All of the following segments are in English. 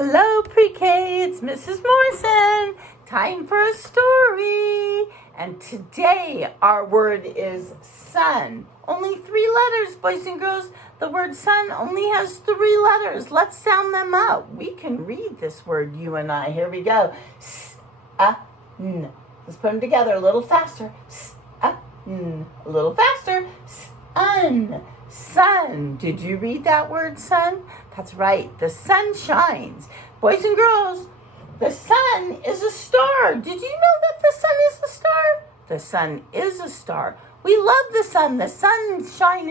Hello, PreK, it's Mrs. Morrison. Time for a story. And today our word is sun. Only 3 letters, boys and girls. The word sun only has 3 letters. Let's sound them out. We can read this word, you and I. Here we go. S-a-n. Let's put them together a little faster. S-a-n. A little faster. Sun. Sun. Did you read that word, sun? That's right. The sun shines. Boys and girls, the sun is a star. Did you know that the sun is a star? The sun is a star. We love the sun. The sunshine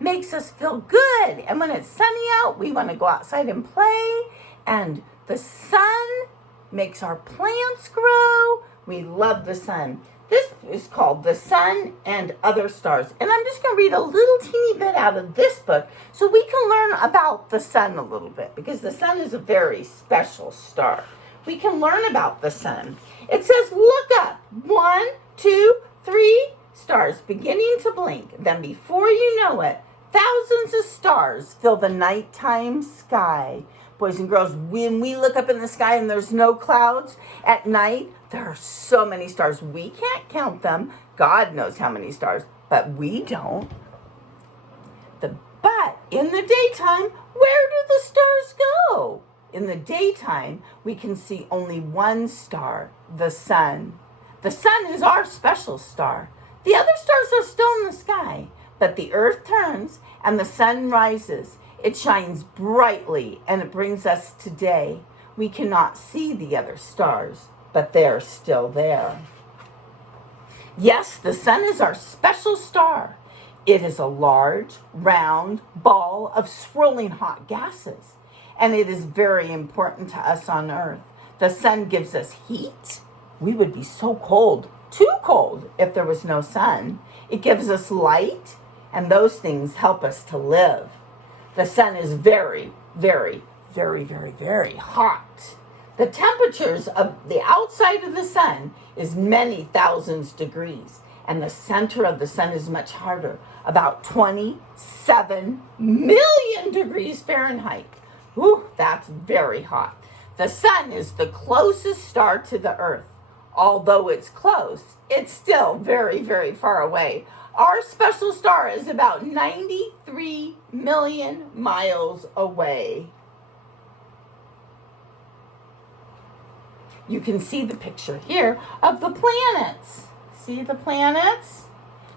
makes us feel good. And when it's sunny out, we want to go outside and play. And the sun makes our plants grow. We love the sun. This is called The Sun and Other Stars. And I'm just going to read a little teeny bit out of this book so we can learn about the sun a little bit, because the sun is a very special star. We can learn about the sun. It says, look up. 1, 2, 3 stars beginning to blink. Then before you know it, thousands of stars fill the nighttime sky. Boys and girls, when we look up in the sky and there's no clouds at night, there are so many stars. We can't count them. God knows how many stars, but we don't. But in the daytime, where do the stars go? In the daytime, we can see only one star, the sun. The sun is our special star. The other stars are still in the sky, but the earth turns and the sun rises. It shines brightly and it brings us to day. We cannot see the other stars, but they're still there. Yes, the sun is our special star. It is a large, round ball of swirling hot gases, and it is very important to us on Earth. The sun gives us heat. We would be so cold, too cold, if there was no sun. It gives us light, and those things help us to live. The sun is very, very, very, very, very hot. The temperatures of the outside of the sun is many thousands degrees, and the center of the sun is much hotter, about 27 million degrees Fahrenheit. Whew, that's very hot. The sun is the closest star to the earth. Although it's close, it's still very, very far away. Our special star is about 93 million miles away. You can see the picture here of the planets. See the planets?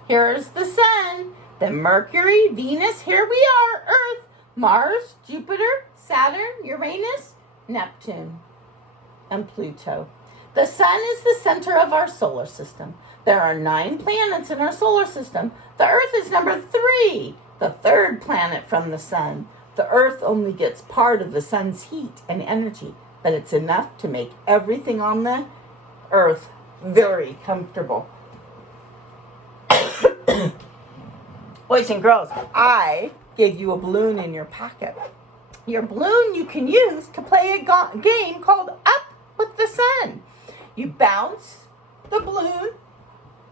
Here's the sun, then Mercury, Venus, here we are, Earth, Mars, Jupiter, Saturn, Uranus, Neptune, and Pluto. The sun is the center of our solar system. There are 9 planets in our solar system. The Earth is number 3, the 3rd planet from the sun. The Earth only gets part of the sun's heat and energy, but it's enough to make everything on the Earth very comfortable. Boys and girls, I gave you a balloon in your pocket. Your balloon you can use to play a game called Up with the Sun. You bounce the balloon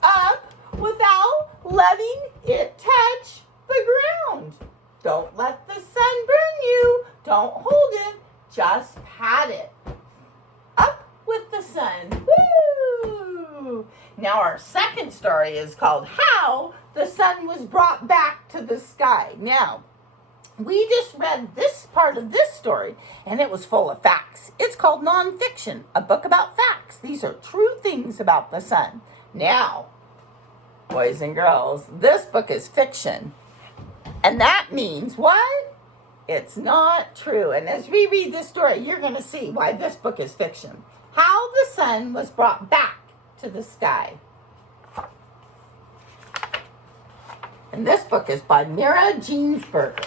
up without letting it touch the ground. Don't let the sun burn you. Don't hold it. Just pat it. Up with the sun. Woo! Now our second story is called How the Sun Was Brought Back to the Sky. Now, we just read this part of this story, and it was full of facts. It's called nonfiction, a book about facts. These are true things about the sun. Now, boys and girls, this book is fiction. And that means what? It's not true. And as we read this story, you're going to see why this book is fiction. How the Sun Was Brought Back to the Sky. And this book is by Mira Jeansberger.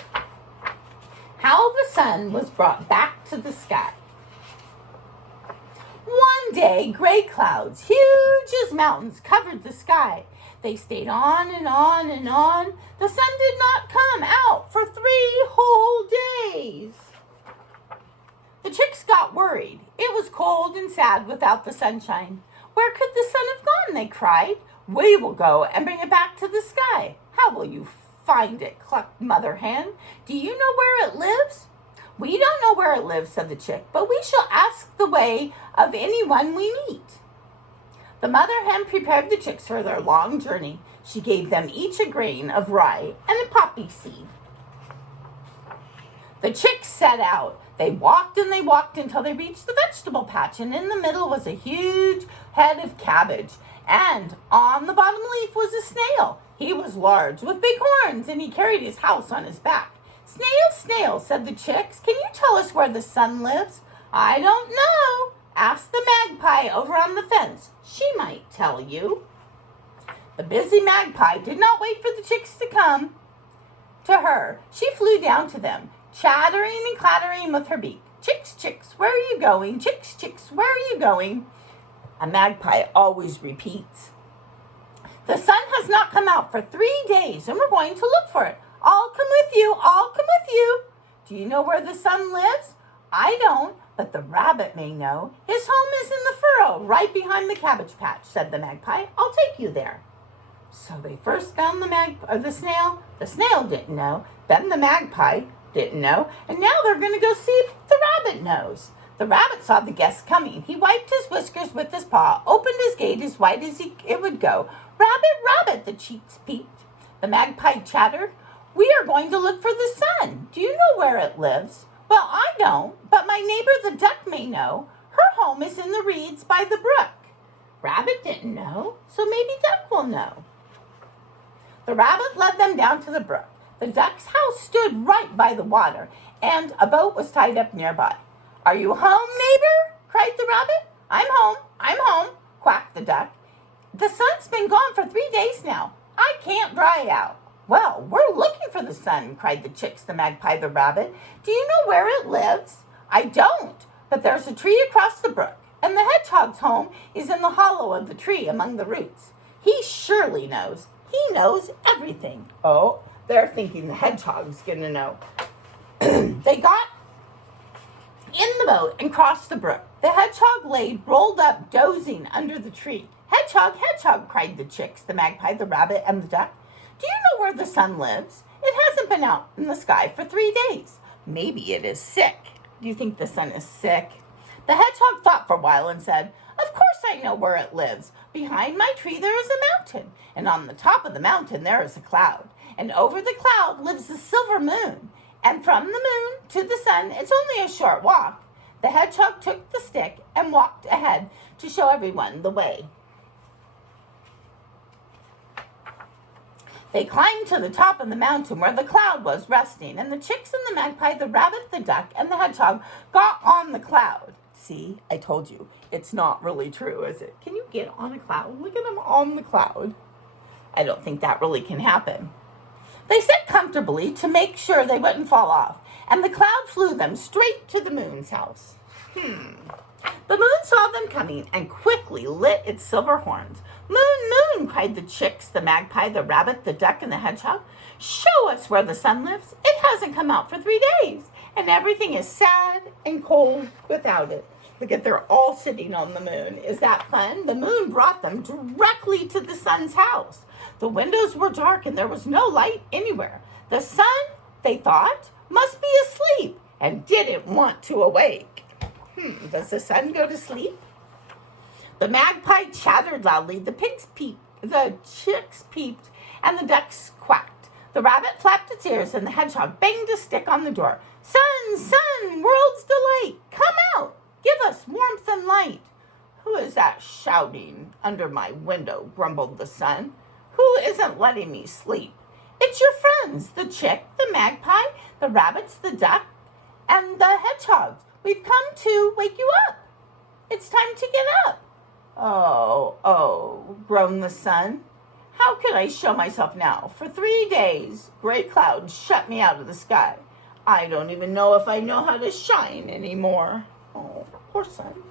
How the Sun Was Brought Back to the Sky. One day, gray clouds, huge as mountains, covered the sky. They stayed on and on and on. The sun did not come out for 3 whole days. The chicks got worried. It was cold and sad without the sunshine. Where could the sun have gone? They cried. We will go and bring it back to the sky. How will you find it? Clucked Mother Hen. Do you know where it lives? We don't know where it lives, said the chick, but we shall ask the way of anyone we meet. The mother hen prepared the chicks for their long journey. She gave them each a grain of rye and a poppy seed. The chicks set out. They walked and they walked until they reached the vegetable patch, and in the middle was a huge head of cabbage, and on the bottom leaf was a snail. He was large, with big horns, and he carried his house on his back. Snail, snail, said the chicks, can you tell us where the sun lives? I don't know. Ask the magpie over on the fence. She might tell you. The busy magpie did not wait for the chicks to come to her. She flew down to them, chattering and clattering with her beak. Chicks, chicks, where are you going? Chicks, chicks, where are you going? A magpie always repeats. The sun has not come out for 3 days, and we're going to look for it. I'll come with you. I'll come with you. Do you know where the sun lives? I don't, but the rabbit may know. His home is in the furrow, right behind the cabbage patch, said the magpie. I'll take you there. So they first found the snail. The snail didn't know. Then the magpie didn't know. And now they're going to go see if the rabbit knows. The rabbit saw the guests coming. He wiped his whiskers with his paw, opened his gate as wide as it would go. Rabbit, rabbit, the cheeks peeped. The magpie chattered. We are going to look for the sun. Do you know where it lives? Well, I don't, but my neighbor the duck may know. Her home is in the reeds by the brook. Rabbit didn't know, so maybe Duck will know. The rabbit led them down to the brook. The duck's house stood right by the water, and a boat was tied up nearby. Are you home, neighbor? Cried the rabbit. I'm home, quacked the duck. The sun's been gone for 3 days now. I can't dry out. Well, we're looking for the sun, cried the chicks, the magpie, the rabbit. Do you know where it lives? I don't, but there's a tree across the brook, and the hedgehog's home is in the hollow of the tree among the roots. He surely knows. He knows everything. Oh, they're thinking the hedgehog's going to know. They got in the boat and crossed the brook. The hedgehog lay rolled up, dozing under the tree. Hedgehog, hedgehog, cried the chicks, the magpie, the rabbit, and the duck. Do you know where the sun lives? It hasn't been out in the sky for 3 days. Maybe it is sick. Do you think the sun is sick? The hedgehog thought for a while and said, Of course I know where it lives. Behind my tree there is a mountain, and on the top of the mountain there is a cloud. And over the cloud lives the silver moon. And from the moon to the sun it's only a short walk. The hedgehog took the stick and walked ahead to show everyone the way. They climbed to the top of the mountain where the cloud was resting, and the chicks and the magpie, the rabbit, the duck, and the hedgehog got on the cloud. See, I told you, it's not really true, is it? Can you get on a cloud? Look at them on the cloud. I don't think that really can happen. They sat comfortably to make sure they wouldn't fall off, and the cloud flew them straight to the moon's house. The moon saw them coming and quickly lit its silver horns. Moon, moon, cried the chicks, the magpie, the rabbit, the duck, and the hedgehog. Show us where the sun lives. It hasn't come out for 3 days, and everything is sad and cold without it. Look at, they're all sitting on the moon. Is that fun? The moon brought them directly to the sun's house. The windows were dark and there was no light anywhere. The sun, they thought, must be asleep and didn't want to awake. Does the sun go to sleep? The magpie chattered loudly, the pigs peeped, the chicks peeped, and the ducks quacked. The rabbit flapped its ears, and the hedgehog banged a stick on the door. Sun, sun, world's delight, come out, give us warmth and light. Who is that shouting under my window, grumbled the sun. Who isn't letting me sleep? It's your friends, the chick, the magpie, the rabbits, the duck, and the hedgehogs. We've come to wake you up. It's time to get up. Oh, groaned the sun. How can I show myself now? For 3 days, gray clouds shut me out of the sky. I don't even know if I know how to shine anymore. Oh, poor sun.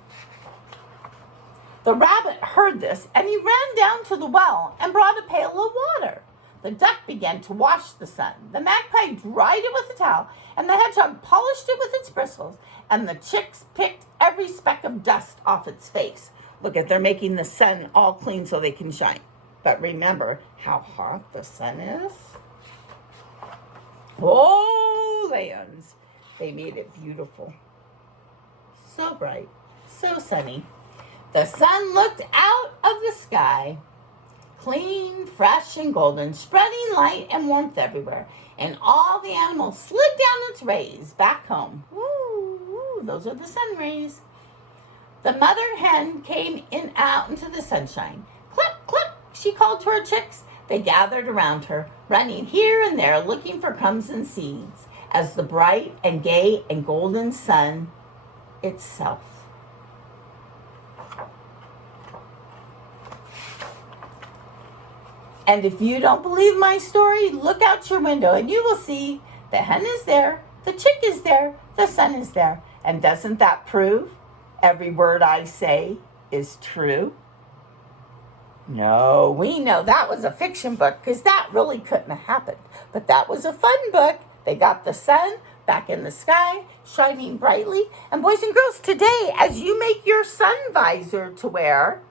The rabbit heard this, and he ran down to the well and brought a pail of water. The duck began to wash the sun. The magpie dried it with a towel, and the hedgehog polished it with its bristles, and the chicks picked every speck of dust off its face. Look at, they're making the sun all clean so they can shine. But remember how hot the sun is. Oh, lands. They made it beautiful. So bright, so sunny. The sun looked out of the sky, clean, fresh, and golden, spreading light and warmth everywhere. And all the animals slid down its rays back home. Woo, woo, those are the sun rays. The mother hen came out into the sunshine. Cluck, cluck, she called to her chicks. They gathered around her, running here and there, looking for crumbs and seeds, as the bright and gay and golden sun itself. And if you don't believe my story, look out your window and you will see the hen is there, the chick is there, the sun is there. And doesn't that prove every word I say is true? No, we know that was a fiction book because that really couldn't have happened. But that was a fun book. They got the sun back in the sky, shining brightly. And boys and girls, today, as you make your sun visor to wear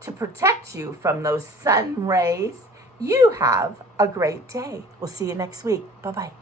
to protect you from those sun rays, you have a great day. We'll see you next week. Bye-bye.